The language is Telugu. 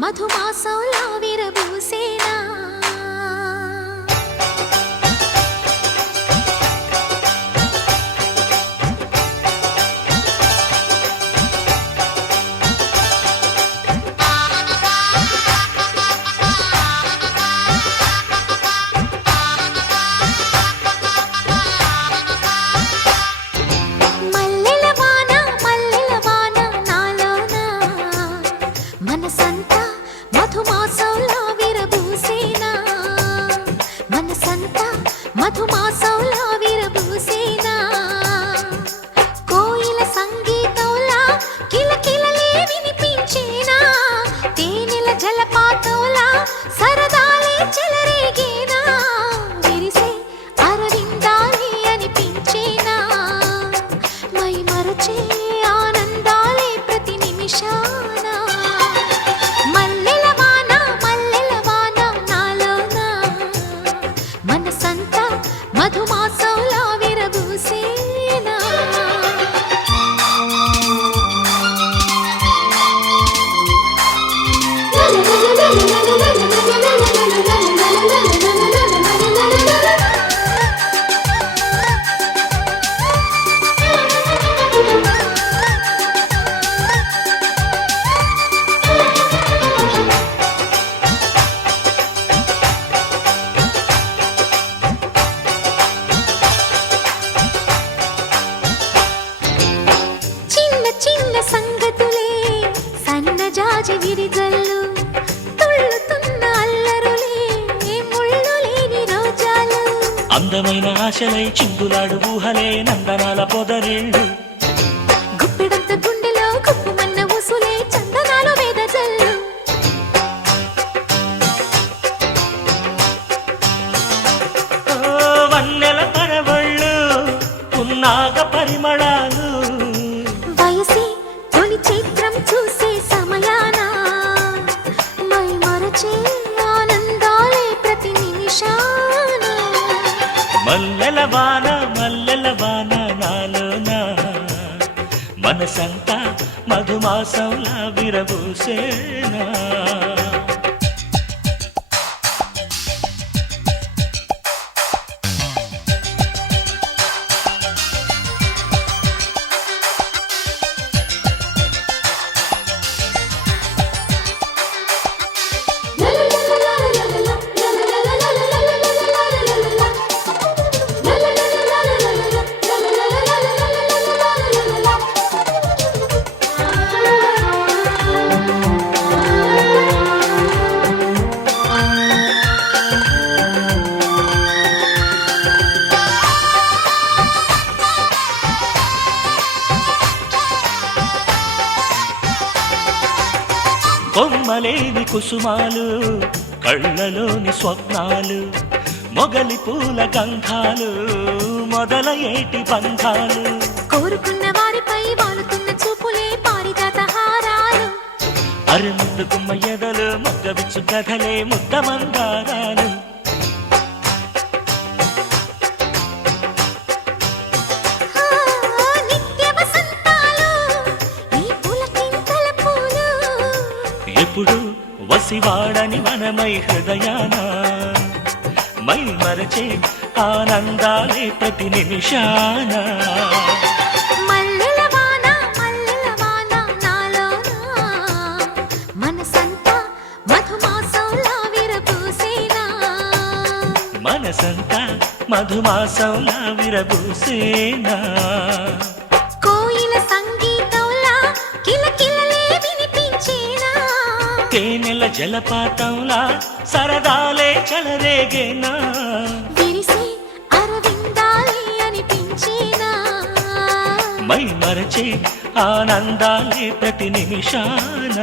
మధుమాసంలా విరబూసేనా మనసంతా మధుమాసంలా విరబూసేనా మనసంతా మధుమాసంలా విరబూసేనా కోయిల సంగీతంలా కిలకిలలే వినిపించేనా తేనెల జలపాతంలా సరదాలే చెలరేగేనా విరిసే అరవిందాలే అనిపించేనా మై మరచే ఆనందాలే ప్రతి నిమిషాన మనసంతా మధుమాసంలా విరబూసేనా సంగతులే సన్నజాజి విరిజల్లు తుళ్ళుతున్న అల్లరులే ముళ్ళు లేని రోజాలు అందమైన ఆశలై చిందులాడు ఊహలే నందనాల పొదరిళ్ళు గుప్పెడంత గుండెలో గుప్పుమన్న ఊసులే చందనాలు వేదజల్లు వన్నెల పరవళ్ళు పున్నాగ పరిమళాలు వయసి తొలి చిత్రం చూసే సమయాన మై మరచే ఆనందాలే ప్రతి నిమిషాన మల్లెల వాన నాలోన మనసంతా మధుమాసంలా విరబూసేనా కొమ్మలేని కుసుమాలు కళ్ళలోని స్వప్నాలు మొగలి పూల గంధాలు మొదలయేటి బంధాలు కోరుకున్న వారిపై వాలుతున్న చూపులే పారిజాత హారాలు అరుముద్దు గుమ్మ ఎదలు మొగ్గవిచ్చు కథలే ముద్ద మందారాలు ఎప్పుడు వసివాడని మనమై హృదయాన మై మరచే ఆనందాలే ప్రతి నిమిషాన మల్లెల వాన నాలోన మనసంతా మధుమాసంలా విరబూసేనా మనసంతా మధుమాసంలా విరబూసేనా కోయిల సంగీతంలా కిలకిలలే వినిపించేనా తేనెల జలపాతంలా సరదాలే చెలరేగేనా విరిసే అరవిందాలే అనిపించేనా మై మరచే ఆనందాలే ప్రతి నిమిషాన